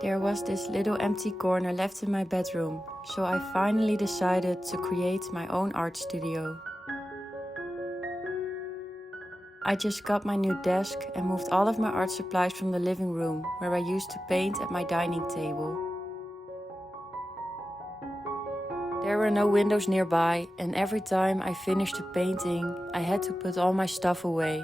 There was this little empty corner left in my bedroom, so I finally decided to create my own art studio. I just got my new desk and moved all of my art supplies from the living room, where I used to paint at my dining table. There were no windows nearby, and every time I finished a painting, I had to put all my stuff away.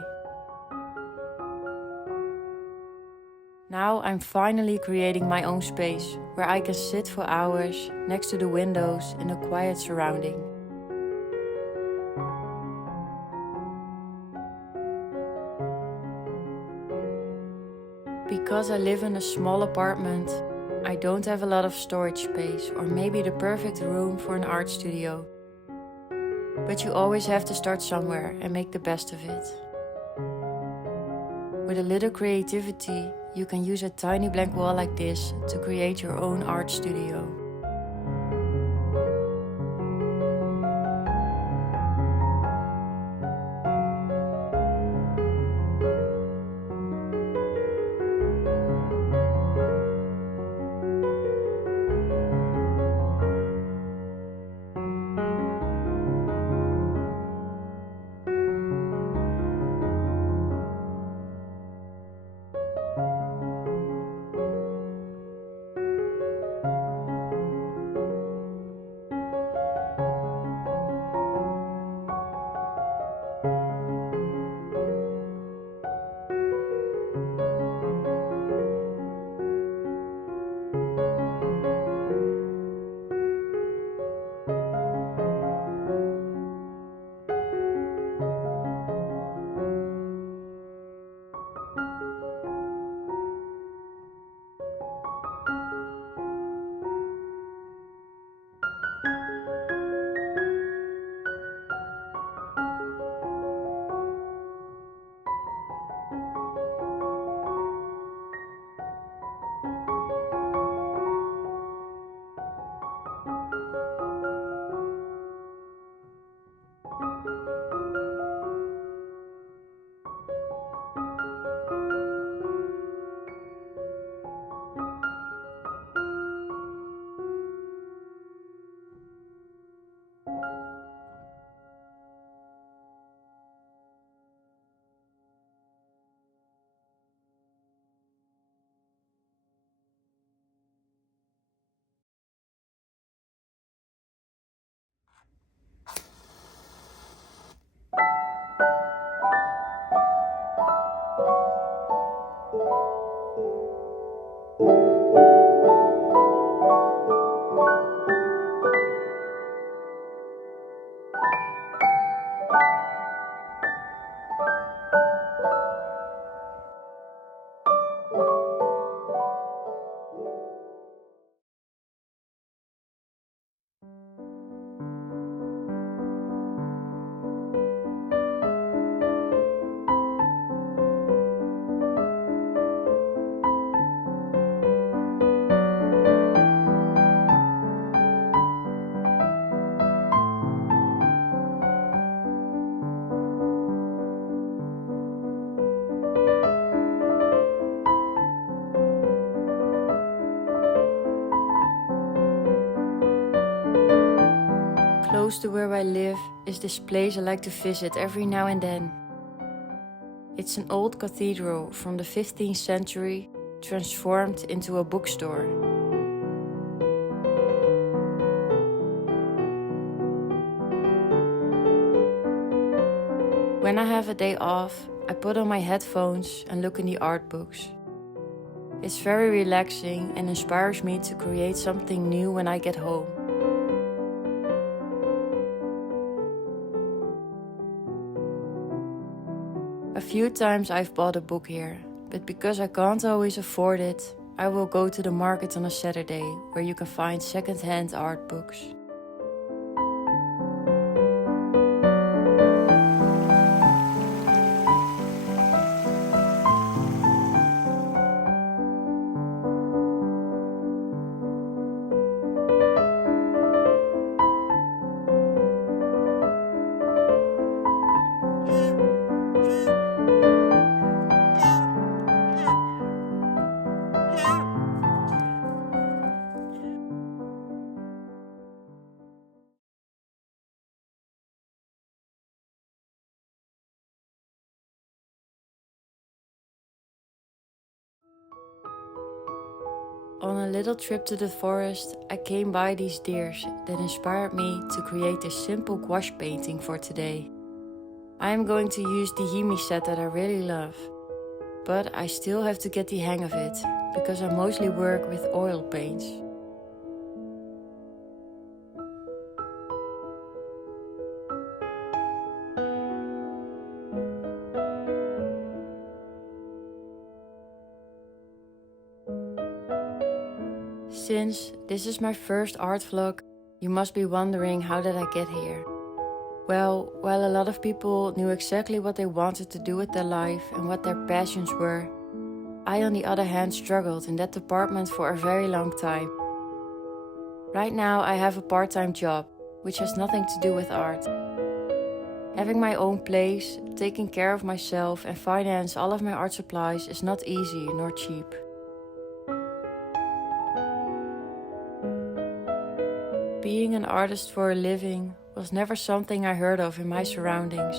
Now I'm finally creating my own space, where I can sit for hours next to the windows in a quiet surrounding. Because I live in a small apartment, I don't have a lot of storage space or maybe the perfect room for an art studio. But you always have to start somewhere and make the best of it. With a little creativity, you can use a tiny blank wall like this to create your own art studio. Close to where I live is this place I like to visit every now and then. It's an old cathedral from the 15th century, transformed into a bookstore. When I have a day off, I put on my headphones and look in the art books. It's very relaxing and inspires me to create something new when I get home. A few times I've bought a book here, but because I can't always afford it, I will go to the market on a Saturday where you can find second-hand art books. On a little trip to the forest, I came by these deers that inspired me to create this simple gouache painting for today. I am going to use the HIMI set that I really love, but I still have to get the hang of it, because I mostly work with oil paints. Since this is my first art vlog, you must be wondering, how did I get here? Well, while a lot of people knew exactly what they wanted to do with their life and what their passions were, I on the other hand struggled in that department for a very long time. Right now I have a part-time job, which has nothing to do with art. Having my own place, taking care of myself and finance all of my art supplies is not easy nor cheap. Being an artist for a living was never something I heard of in my surroundings.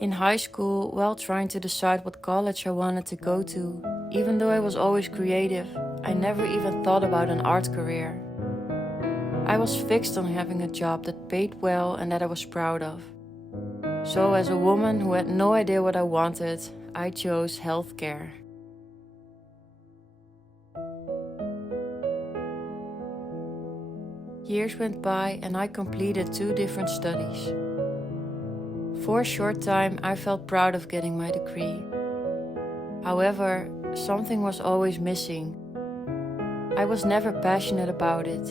In high school, while trying to decide what college I wanted to go to, even though I was always creative, I never even thought about an art career. I was fixed on having a job that paid well and that I was proud of. So as a woman who had no idea what I wanted, I chose healthcare. Years went by and I completed 2 different studies. For a short time I felt proud of getting my degree. However, something was always missing. I was never passionate about it.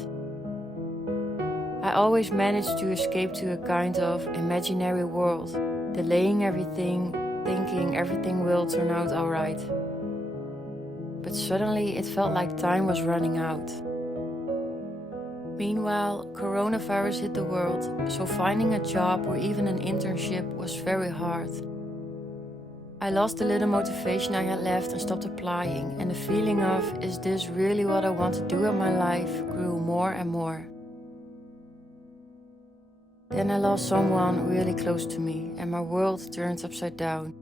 I always managed to escape to a kind of imaginary world, delaying everything, thinking everything will turn out alright. But suddenly it felt like time was running out. Meanwhile, coronavirus hit the world, so finding a job or even an internship was very hard. I lost the little motivation I had left and stopped applying, and the feeling of, is this really what I want to do in my life, grew more and more. Then I lost someone really close to me and my world turned upside down.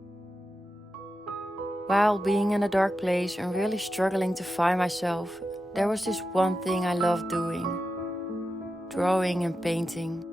While being in a dark place and really struggling to find myself, there was this one thing I loved doing: drawing and painting.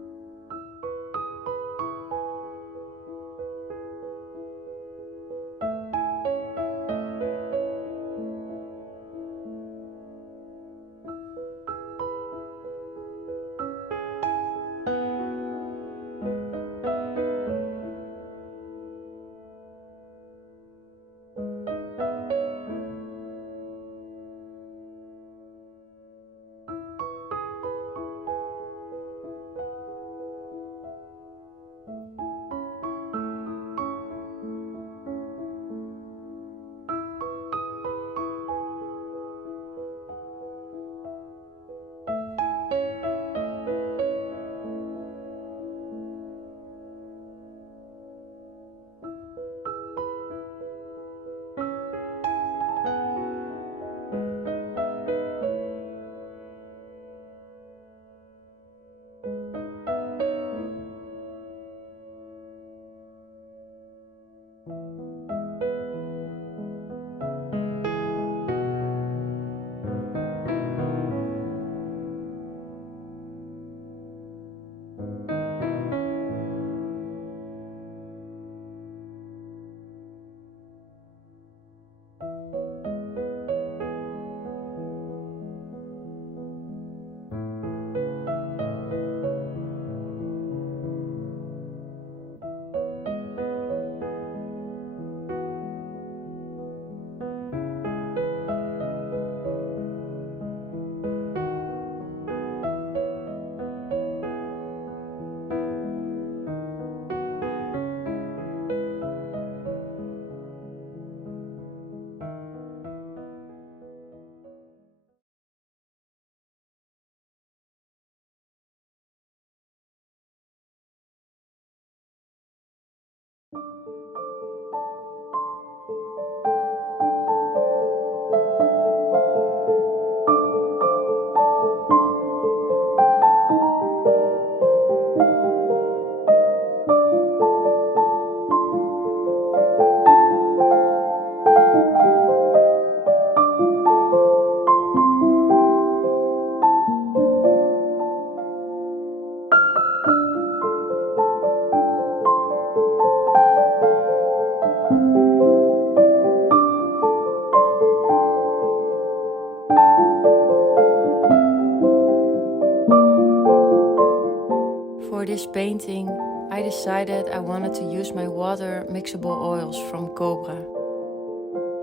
this painting, I decided I wanted to use my water mixable oils from Cobra.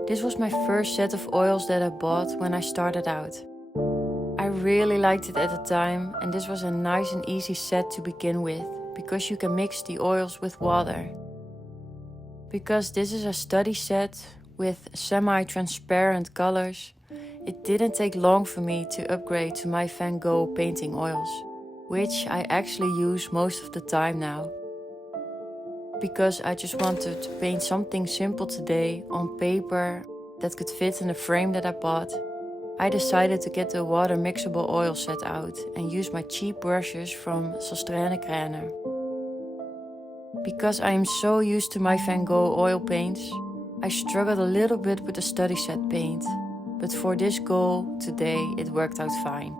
This was my first set of oils that I bought when I started out. I really liked it at the time, and this was a nice and easy set to begin with, because you can mix the oils with water. Because this is a study set with semi-transparent colors, it didn't take long for me to upgrade to my Van Gogh painting oils, which I actually use most of the time now. Because I just wanted to paint something simple today on paper that could fit in the frame that I bought, I decided to get the water mixable oil set out and use my cheap brushes from Städel. Because I am so used to my Van Gogh oil paints, I struggled a little bit with the study set paint, but for this goal today it worked out fine.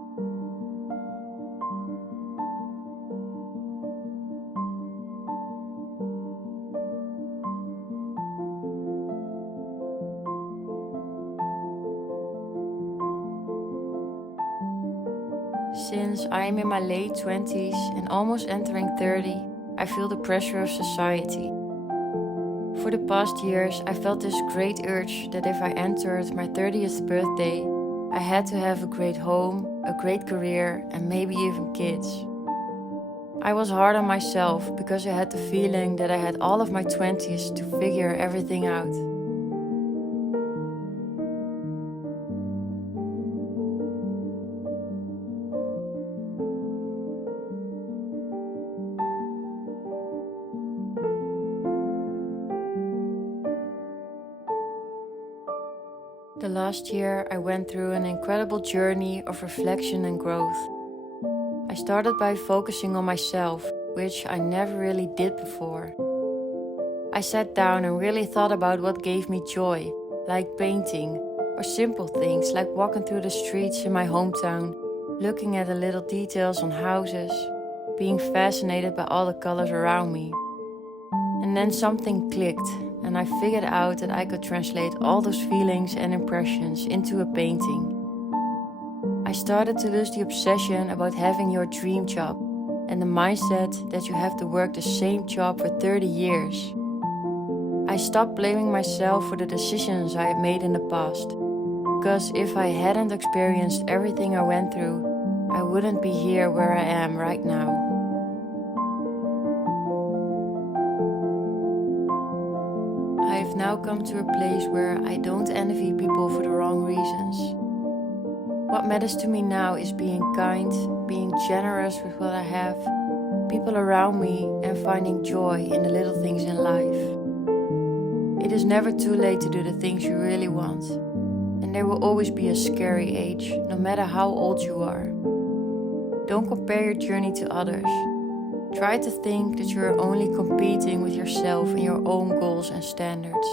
Since I am in my late 20s and almost entering 30, I feel the pressure of society. For the past years, I felt this great urge that if I entered my 30th birthday, I had to have a great home, a great career, and maybe even kids. I was hard on myself because I had the feeling that I had all of my 20s to figure everything out. The last year I went through an incredible journey of reflection and growth. I started by focusing on myself, which I never really did before. I sat down and really thought about what gave me joy, like painting, or simple things like walking through the streets in my hometown, looking at the little details on houses, being fascinated by all the colors around me. And then something clicked, and I figured out that I could translate all those feelings and impressions into a painting. I started to lose the obsession about having your dream job and the mindset that you have to work the same job for 30 years. I stopped blaming myself for the decisions I had made in the past, because if I hadn't experienced everything I went through, I wouldn't be here where I am right now. I've now come to a place where I don't envy people for the wrong reasons. What matters to me now is being kind, being generous with what I have, people around me, and finding joy in the little things in life. It is never too late to do the things you really want, and there will always be a scary age, no matter how old you are. Don't compare your journey to others. Try to think that you are only competing with yourself and your own goals and standards.